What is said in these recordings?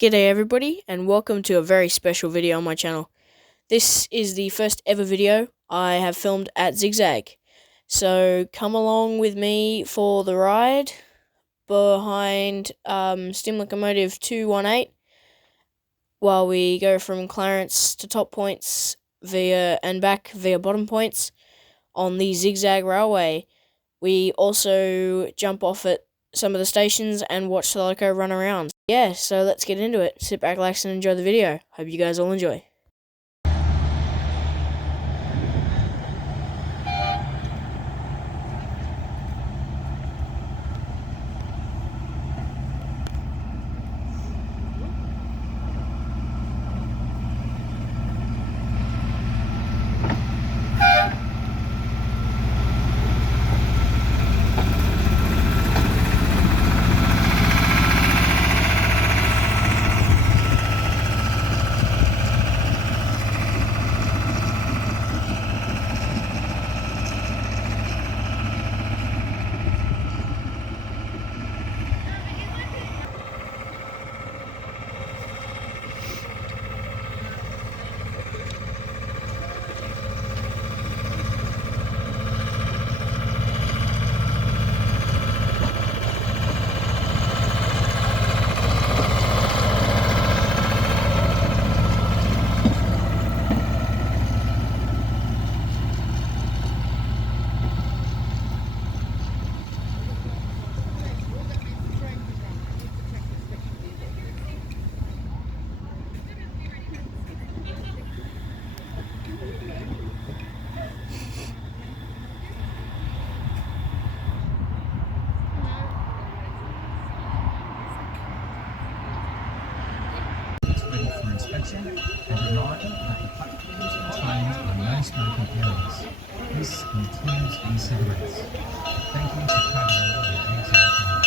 G'day everybody, and welcome to a very special video on my channel. This is the first ever video I have filmed at Zig Zag. So come along with me for the ride behind Steam Locomotive 218 while we go from Clarence to Top Points and back via Bottom Points on the Zig Zag Railway. We also jump off at some of the stations and watch the loco run around. Yeah, so let's get into it. Sit back, relax, and enjoy the video. Hope you guys all enjoy. Ready for inspection, and a reminder that the platforms and trains are no smoking areas. This includes e-cigarettes. Thank you for travelling with Zig Zag Railway.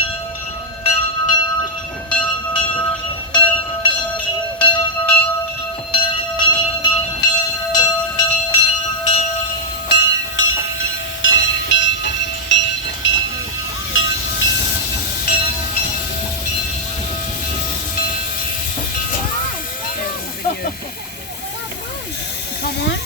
Come on.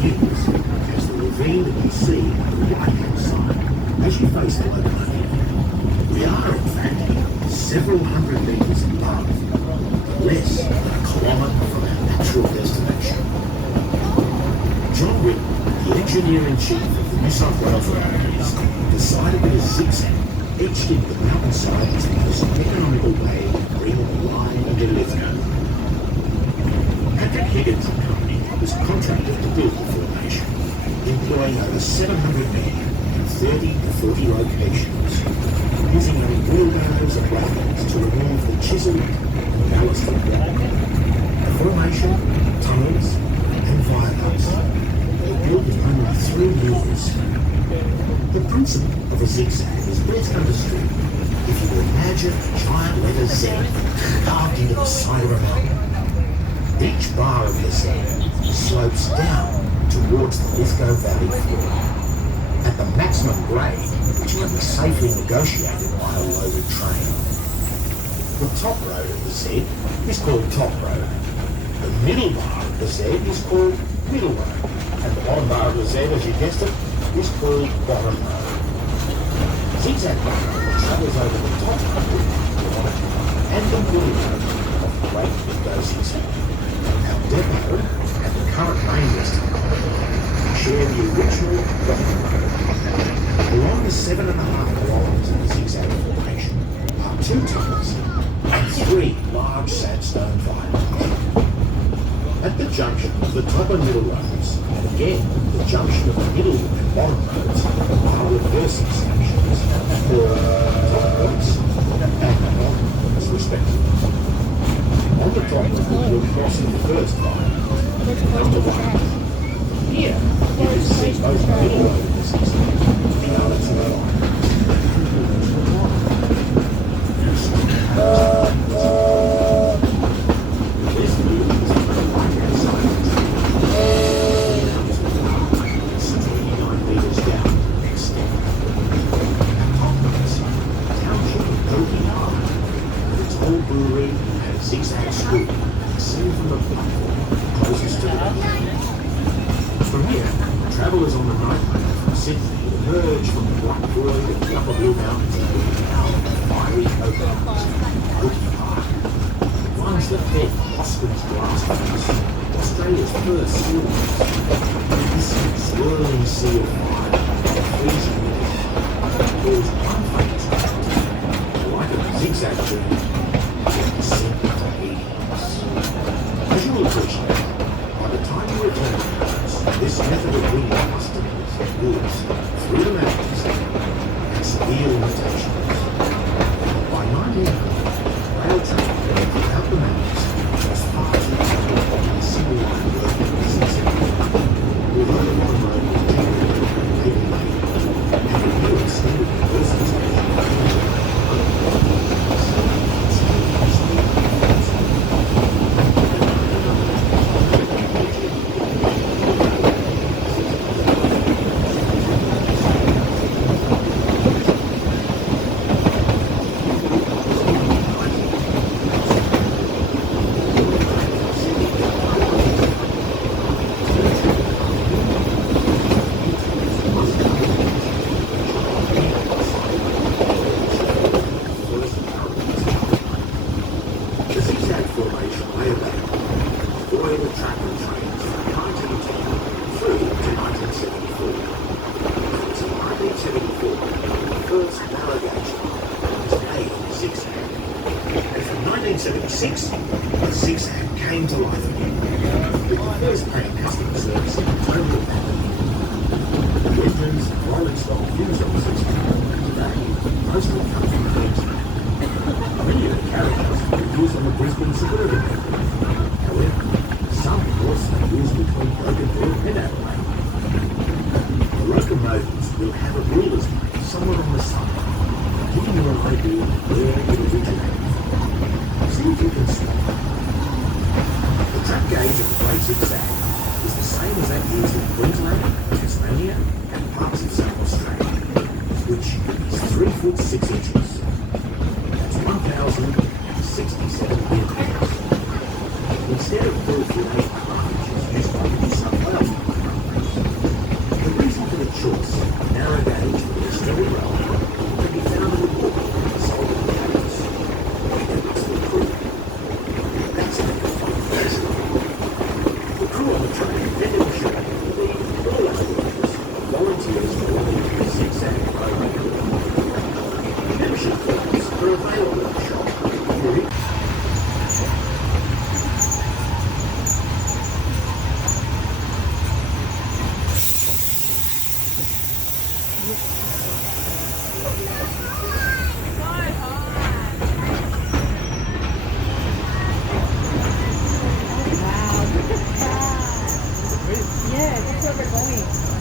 begins as the ravine that you see on the right-hand side as you face the locomotive. We are, in fact, several hundred metres above, but less than a kilometre from our natural destination. John Whitton, the engineer-in-chief of the New South Wales Railways, decided that a zigzag etched into the mountainside is the most economical way to bring the line and deliver. Patrick Higgins and Company was contracted to build the formation, employing over 700 men in 30 to 40 locations, using only wheelbarrows and wagons to remove the chiseled and ballasted rock. The formation, tunnels, and viaducts were built in only 3 years. The principle of a zigzag is best understood if you imagine a giant letter Z carved into the side of a mountain. Each bar of the Z slopes down towards the Lithgow Valley floor. At the maximum grade, which can be safely negotiated by a loaded train. The top road of the Z is called top road. The middle bar of the Z is called middle road. And the bottom bar of the Z, as you guessed it, is called bottom road. Zigzag Railway travels over the top road and the middle road of the Great Lithgow Zigzag. Our depot and the current main destination share the original bottom road. Along the 7.5 kilometres of the zigzag formation are 2 tunnels and 3 large sandstone viaducts. At the junction of the top and middle roads, and again the junction of the middle and bottom roads, are reversing stations, or top points and bottom points respectively. On the top road, you'll cross the first viaduct, number 1. Here, you can see both the middle road and the zigzag, the other 2 lines. This move is on the right-hand side of the train. It's 29 metres down to the next step. At top of this, the township of Oakley Park, with its old brewery and its zigzag school, seen from the platform closest to the road. From here, travellers on the night train from Sydney emerge from the Black Void of the Upper Blue Mountains and look down at the fiery coconuts of Oakley Park. Ones that fed Oscar's glass house, Australia's first seals. This swirling sea of fire, freezing with caused one famous activity, like a zigzag journey, to sink into Hades. As you will appreciate, by the time you return to Paris, this method of bringing customers and goods through the mountains had severe limitations. By 1900, rail travel throughout the mountains was far too difficult to a single line working with zigzag. Although the bottom road was generally heavily laden, and the new extended reversing station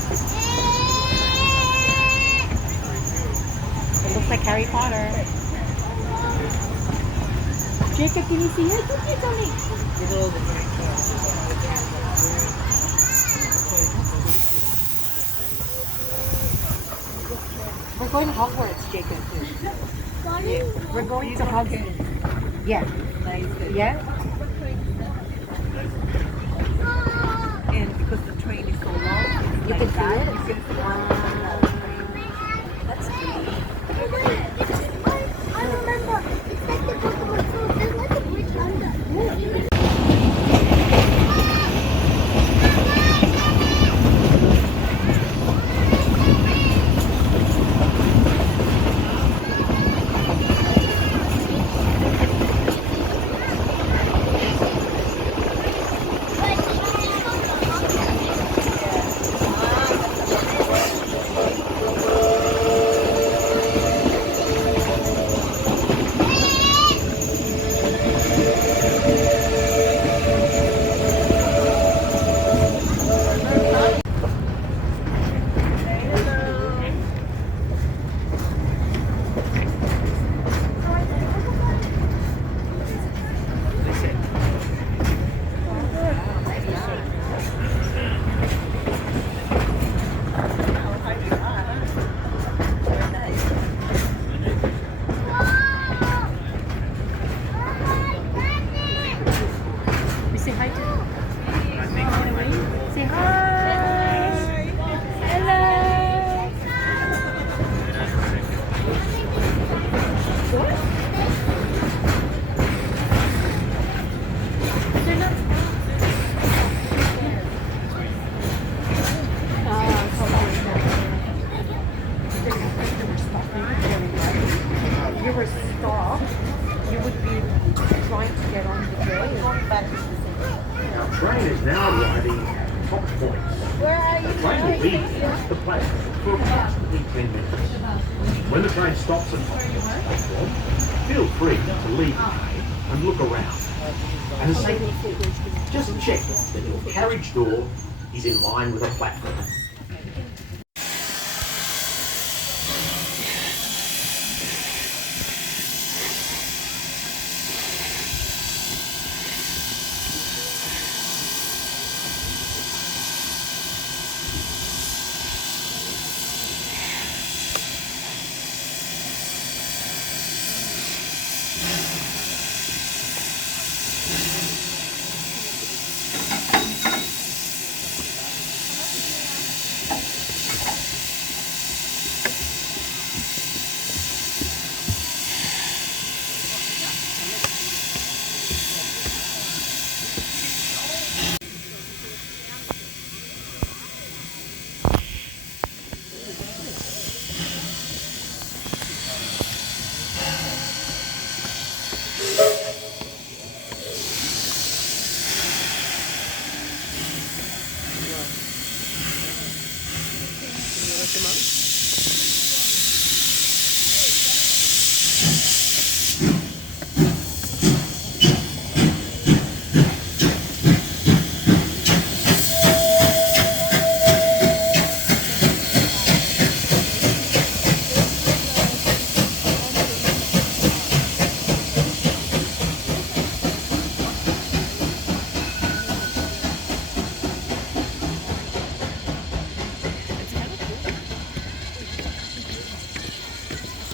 It looks like Harry Potter. Jacob, can you see it? Look, we're going to Hogwarts, Jacob. Yeah. We're going to Hogwarts. Yeah. Yeah. And because the train is so long, you can see it. You can that's pretty. I remember. It's like the Pokemon food. There's like a bridge under. We say hi to them. Say hi. Hello. What? They're not. If you were stopped, you would be trying to get on the train. Our train is now arriving at Top Point. Where are you? The train will be at the platform for approximately 10 minutes. When the train stops at Top Point platform, feel free to leave the train and look around. And a safety tip, just check that your carriage door is in line with a platform.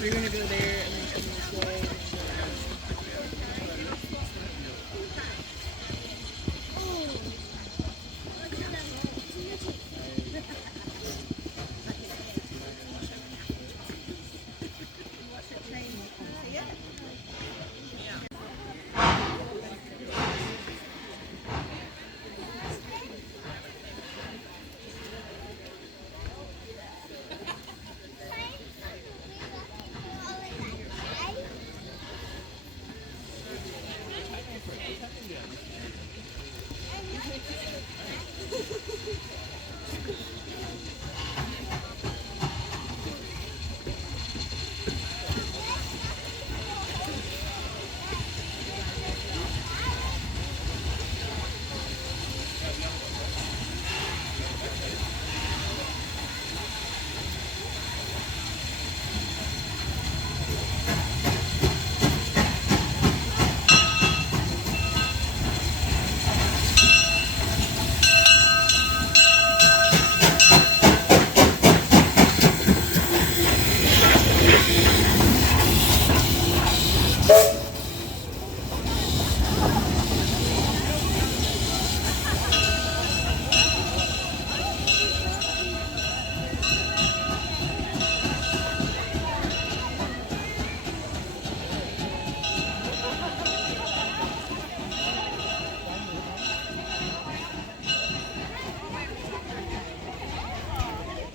We're gonna go there and then come this way and then go around.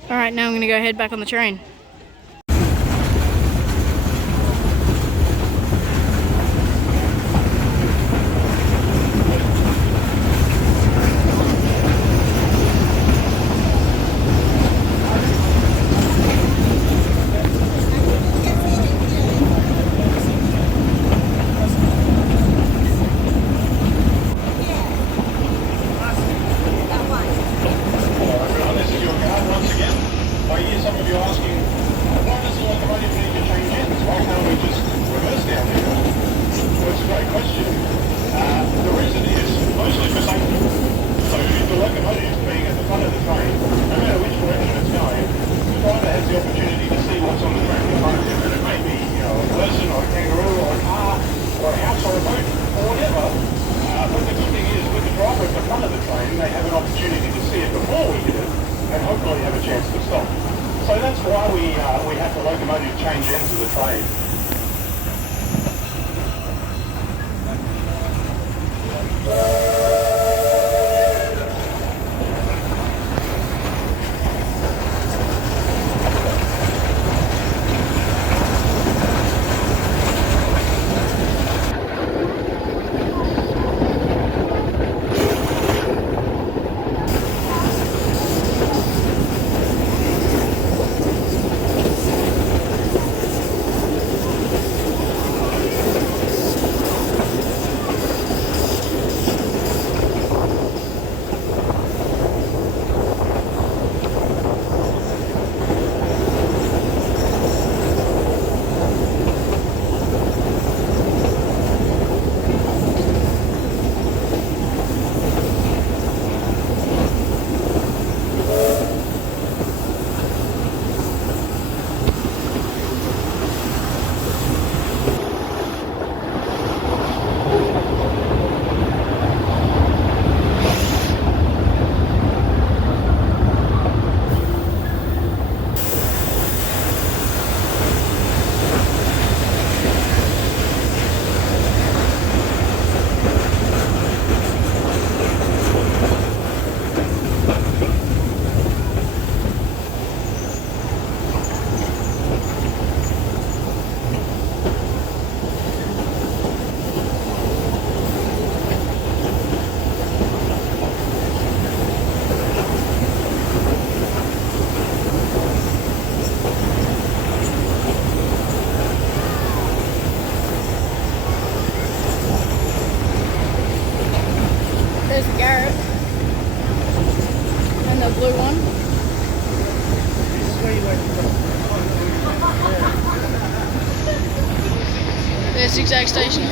Alright, now I'm going to go head back on the train. This is your guard once again. I hear some of you asking, why does the locomotive need to change ends? Why can't we just reverse down here? Well, it's a great question. The reason is mostly for safety. So if the locomotive being at the front of the train, no matter which direction it's going, the driver has the opportunity to see what's on the train in front of him. And it may be, a person or a kangaroo or a car or a house or a boat or whatever. But the good thing is, with the driver at the front of the train, they have an opportunity to see it before we hit it, and hopefully have a chance to stop. So that's why we have the locomotive change ends of the train. There's the Garrett. And the blue one. There's Zig Zag Station.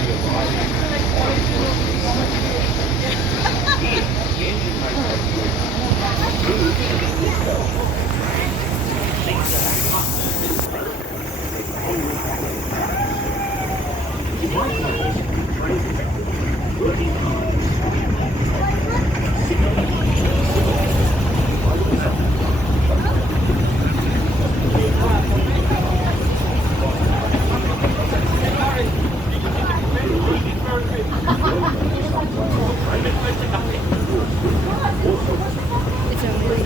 It's a really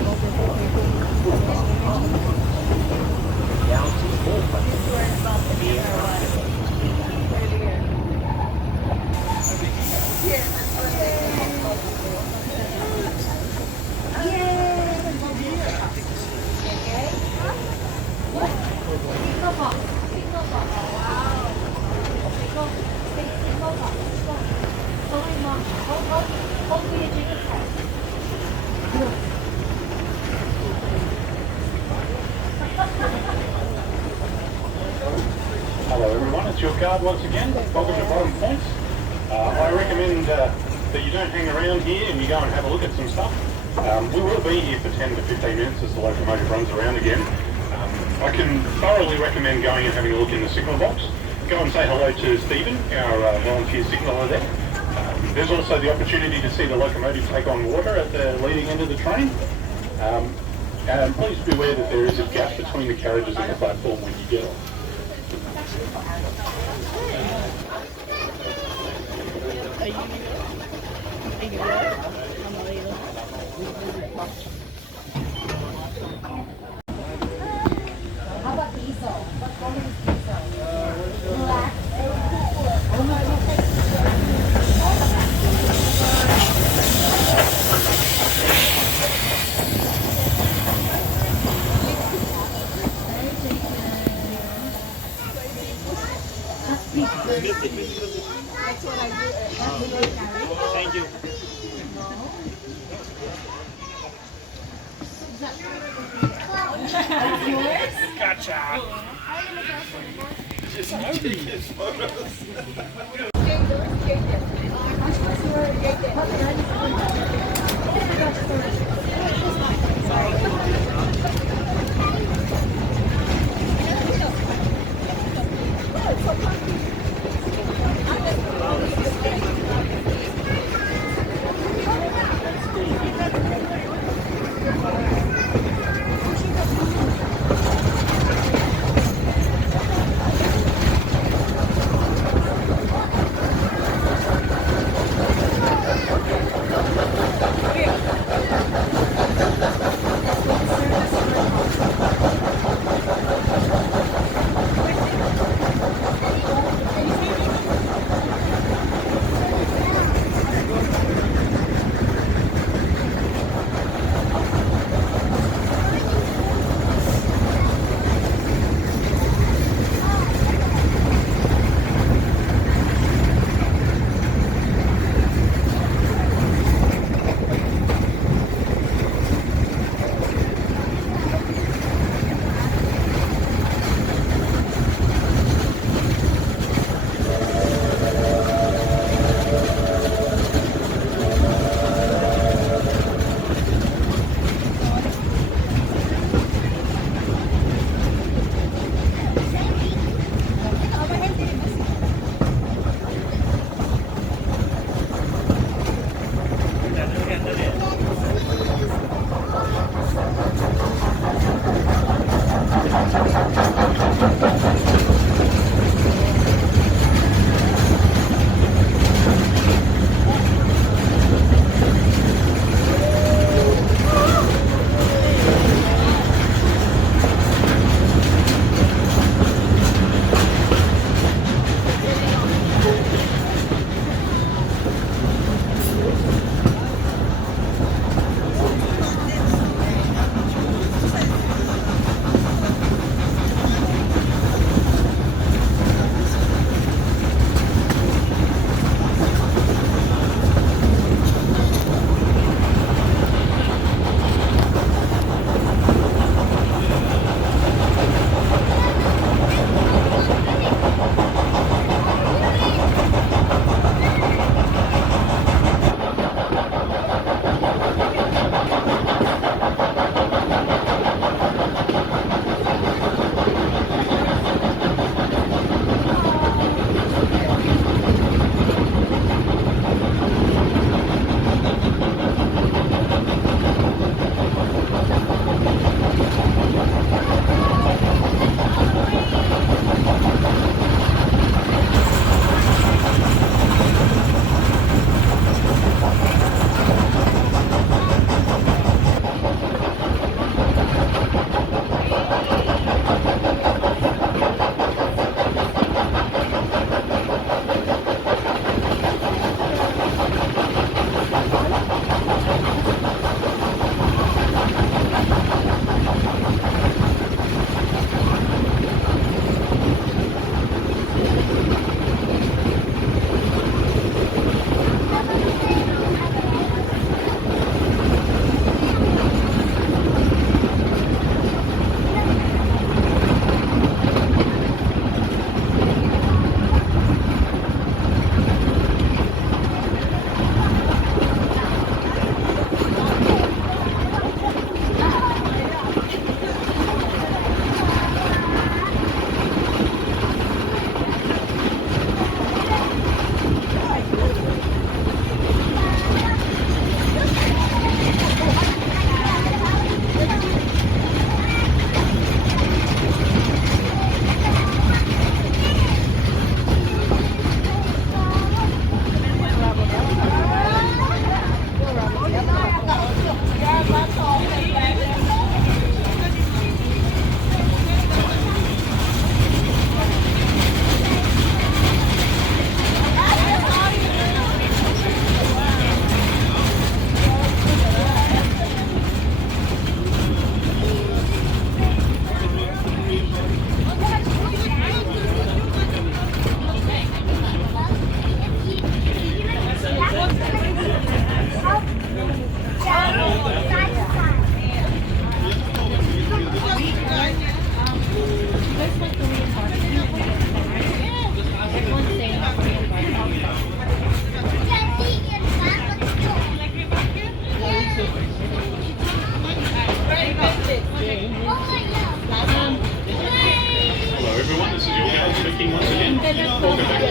Hello everyone, it's your guard once again. Welcome to Bottom Points. I recommend that you don't hang around here and you go and have a look at some stuff. We will be here for 10 to 15 minutes as the locomotive runs around again. I can thoroughly recommend going and having a look in the signal box. Go and say hello to Stephen, our volunteer signaller there. There's also the opportunity to see the locomotive take on water at the leading end of the train. And please be aware that there is a gap between the carriages and the platform when you get off. Are you I'm not either. Thank you.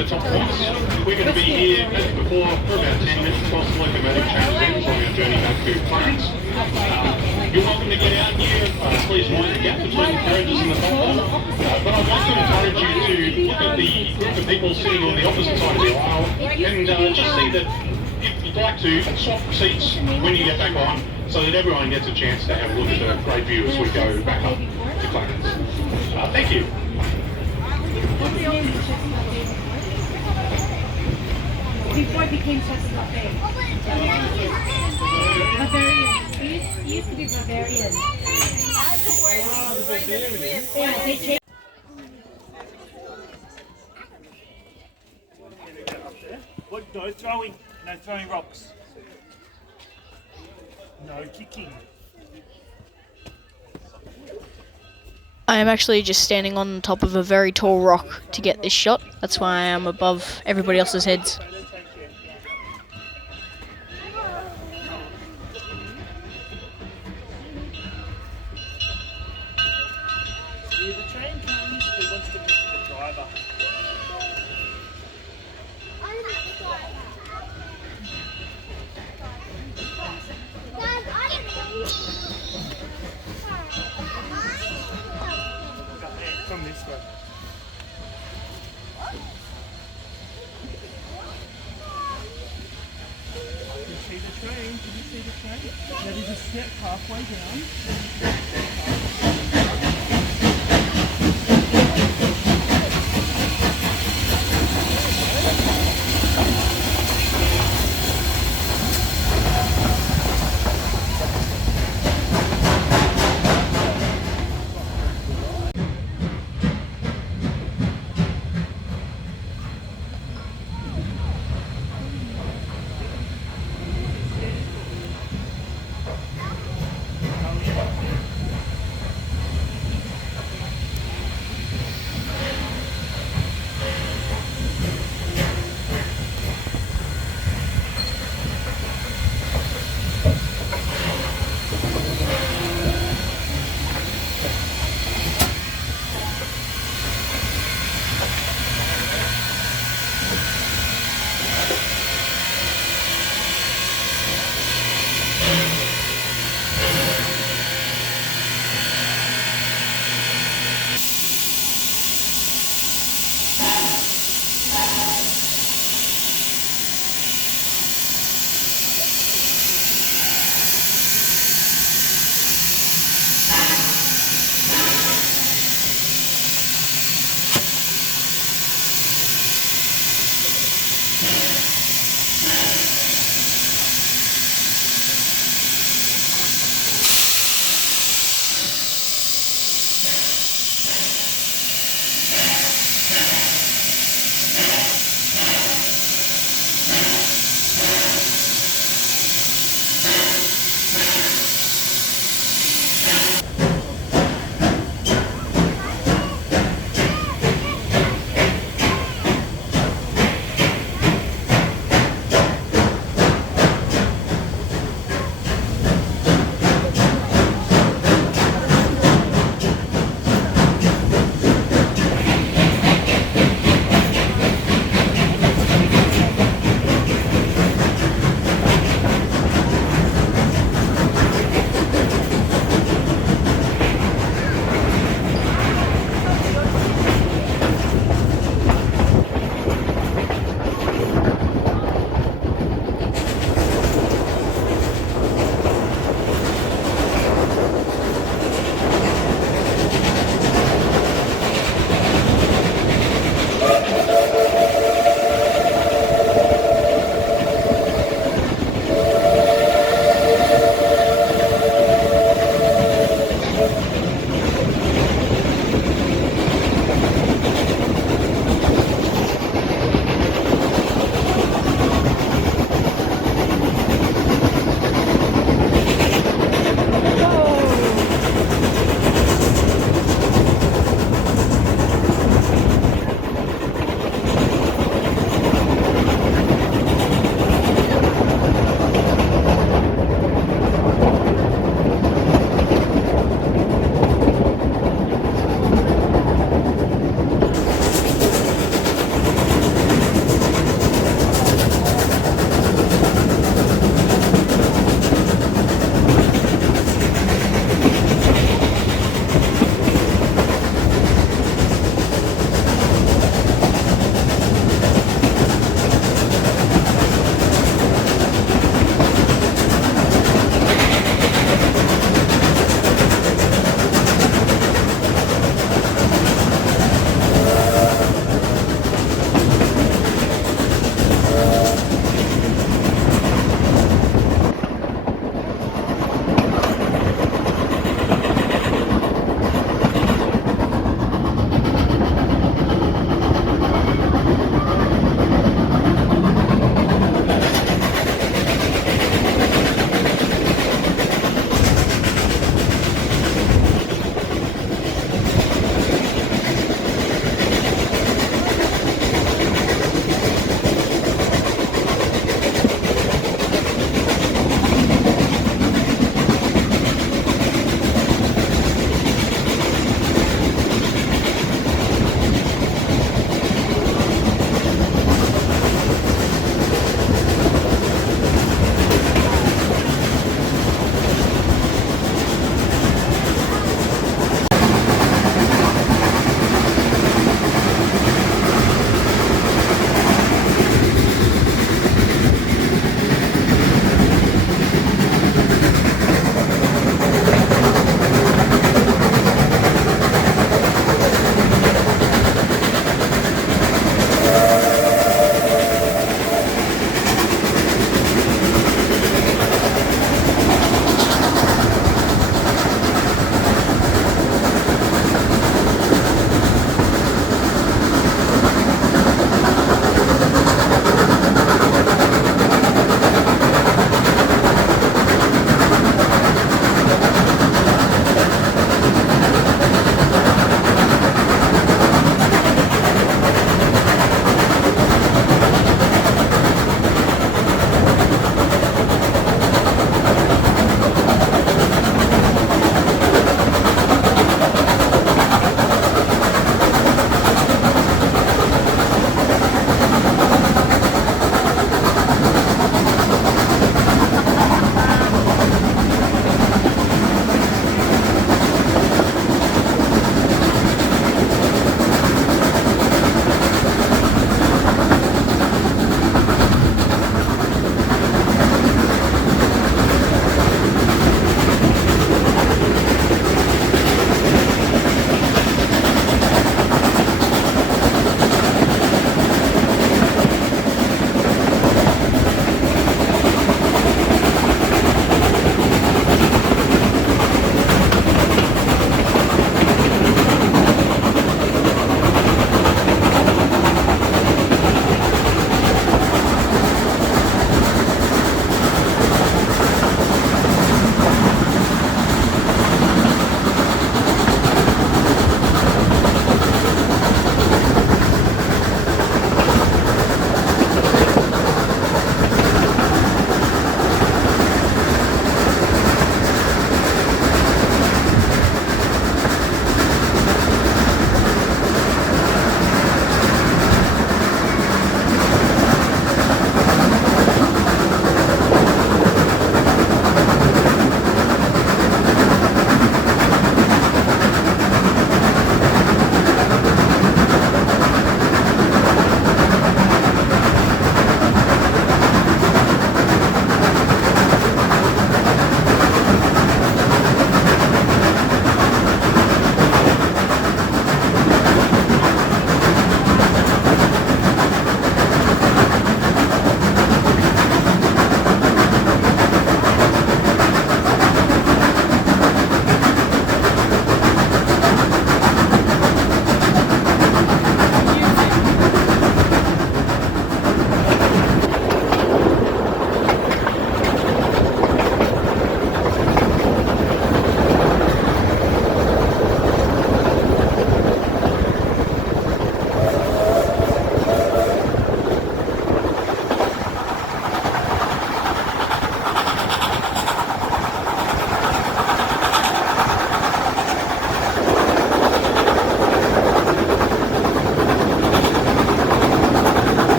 the top course. We're going to be here, as before, for about 10 minutes whilst the locomotive changes in on our journey back to Clarence. You're welcome to get out here. Please mind the gap between the carriages and the platform. But I'd like to encourage you to look at the group of people sitting on the opposite side of the aisle and just see that if you'd like to swap seats when you get back on, so that everyone gets a chance to have a look at the great view as we go back up to Clarence. Thank you. Before it became Czechoslovakia. Bavarian. It used to be Bavarian. Yeah, they changed. What? No throwing. No throwing rocks. No kicking. I am actually just standing on top of a very tall rock to get this shot. That's why I am above everybody else's heads. Here the train comes. Who wants to meet the driver? From this way. Can you see the train? Can you see the train? There is a step halfway down.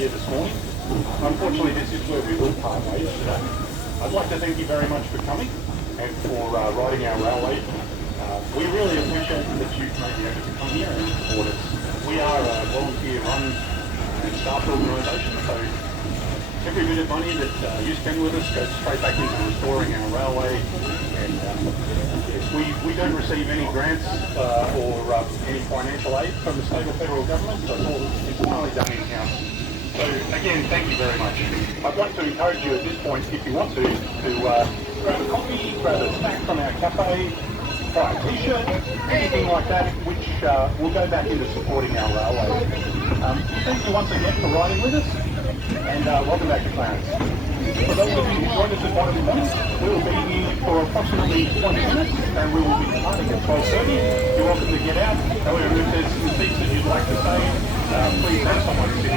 here this morning. Unfortunately, this is where we will part ways today. I'd like to thank you very much for coming and for riding our railway. We really appreciate that you may be able to come here and support us. We are a volunteer-run and staffed organisation, so every bit of money that you spend with us goes straight back into restoring our railway. And yes, we don't receive any grants or any financial aid from the state or federal government, so it's all entirely done in-house. So again, thank you very much. I'd like to encourage you at this point, if you want to grab a coffee, grab a snack from our cafe, buy a t-shirt, anything like that, which will go back into supporting our railway. Thank you once again for riding with us, and welcome back to Clarence. For those of you who joined us at Bottom Point, we will be here for approximately 20 minutes, and we will be departing at 12:30. You're welcome to get out. However, if there's some seats that you'd like to stay, please have someone sit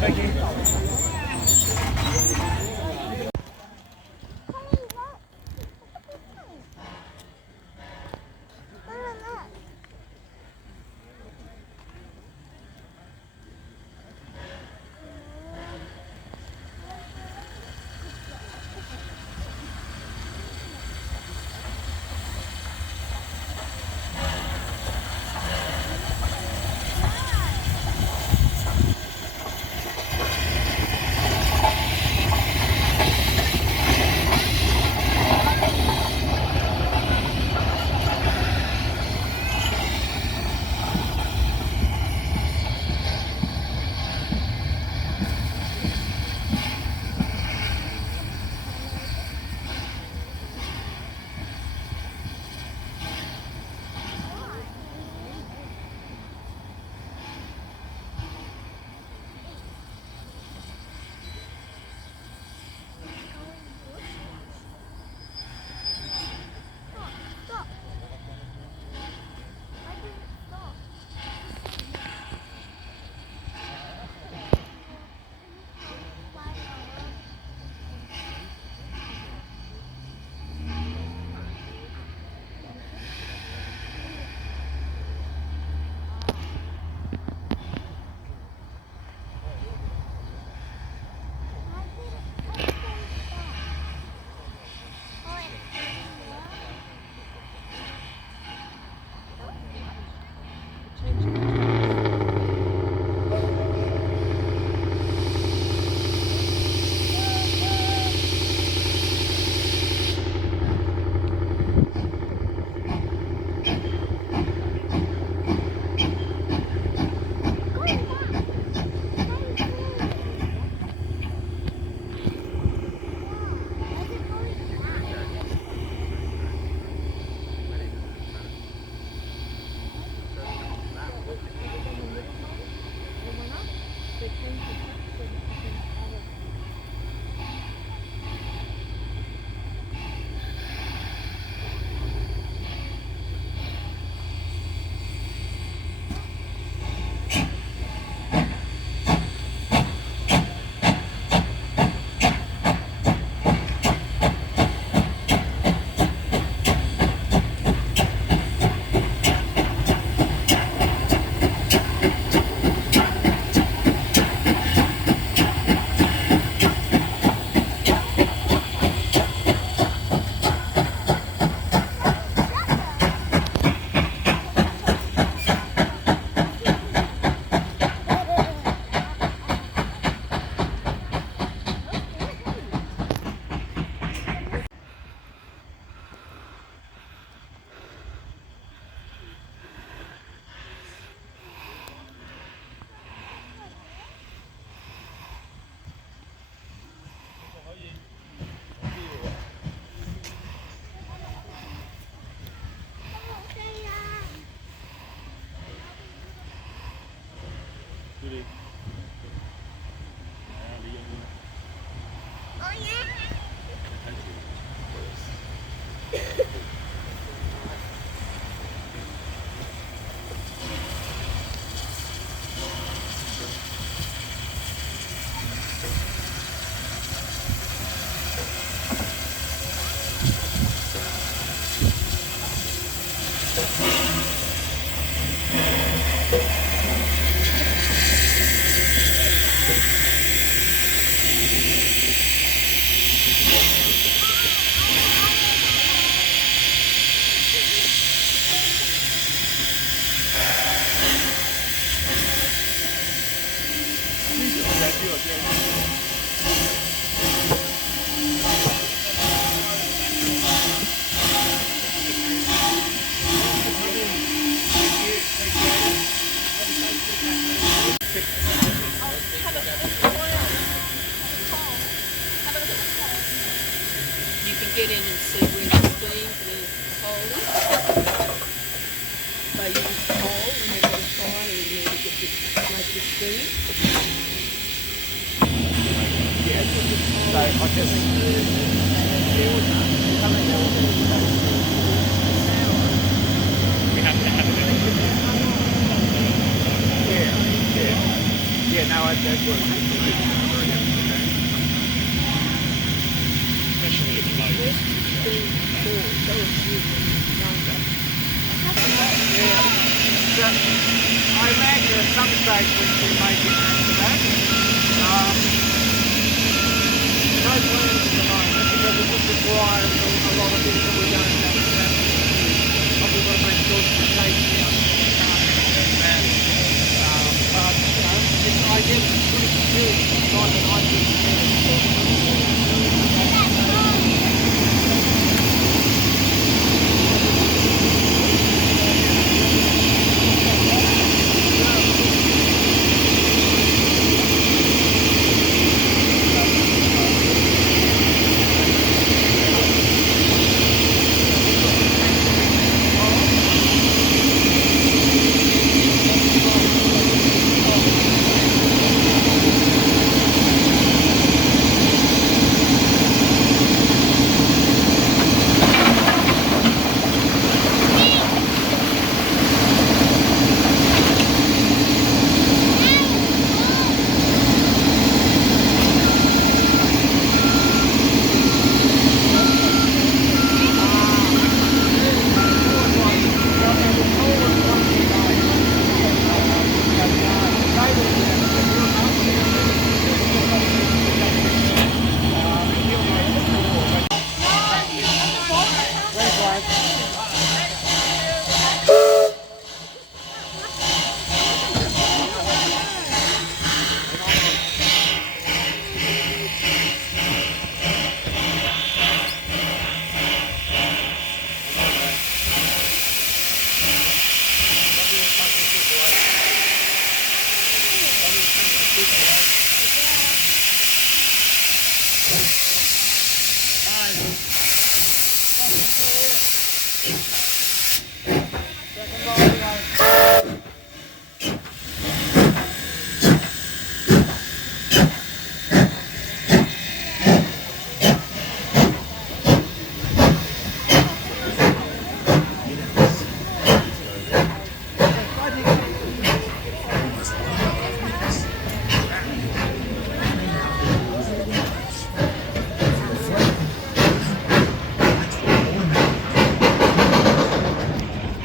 Thank you. Yeah, no, I'd work. Especially at the moment. So, I imagine at some stage we may get back to that. No plans at the moment because it just requires a lot of things that we don't have capacity to do. Obviously, we've got to make sure that the safety out there. But, you know, I guess it's pretty secure. It's not an ideal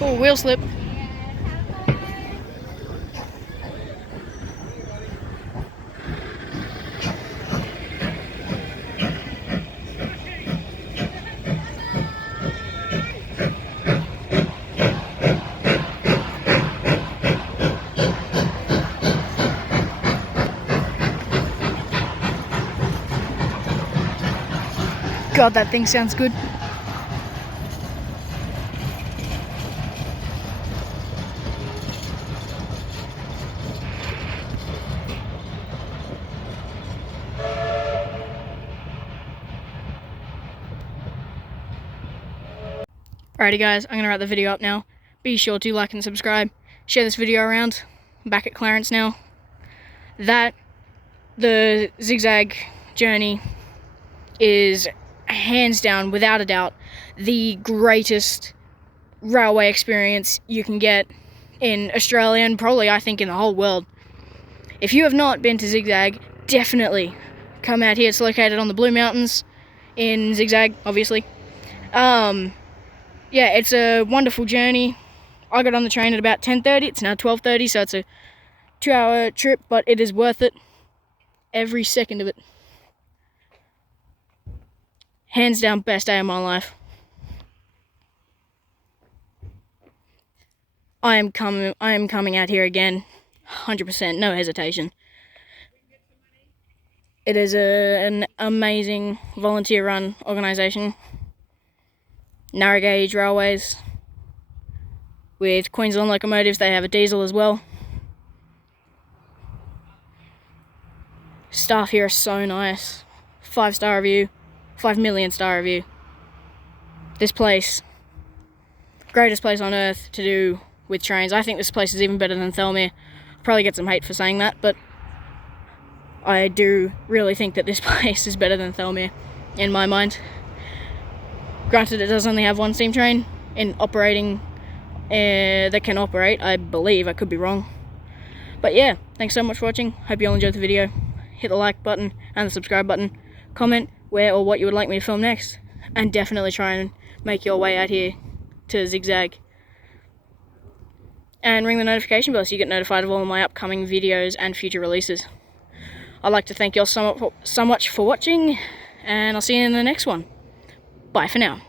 Oh, wheel slip. God, that thing sounds good. Alrighty guys, I'm going to wrap the video up now. Be sure to like and subscribe. Share this video around. I'm back at Clarence now. The zigzag journey is hands down, without a doubt, the greatest railway experience you can get in Australia and probably I think in the whole world. If you have not been to Zigzag, definitely come out here. It's located on the Blue Mountains in Zigzag, obviously. Yeah, it's a wonderful journey. I got on the train at about 10:30. It's now 12:30, so it's a 2-hour trip, but it is worth it. Every second of it. Hands down, best day of my life. I am coming out here again, 100%, no hesitation. It is an amazing volunteer-run organisation. Narrow gauge railways. With Queensland locomotives, they have a diesel as well. Staff here are so nice. 5-star review, 5 million star review. This place, greatest place on earth to do with trains. I think this place is even better than Thelmere. I'll probably get some hate for saying that, but I do really think that this place is better than Thelmere, in my mind. Granted, it does only have one steam train in operating, that can operate, I believe. I could be wrong. But yeah, thanks so much for watching. Hope you all enjoyed the video. Hit the like button and the subscribe button. Comment where or what you would like me to film next. And definitely try and make your way out here to Zig Zag. And ring the notification bell so you get notified of all of my upcoming videos and future releases. I'd like to thank you all so much for watching, and I'll see you in the next one. Bye for now.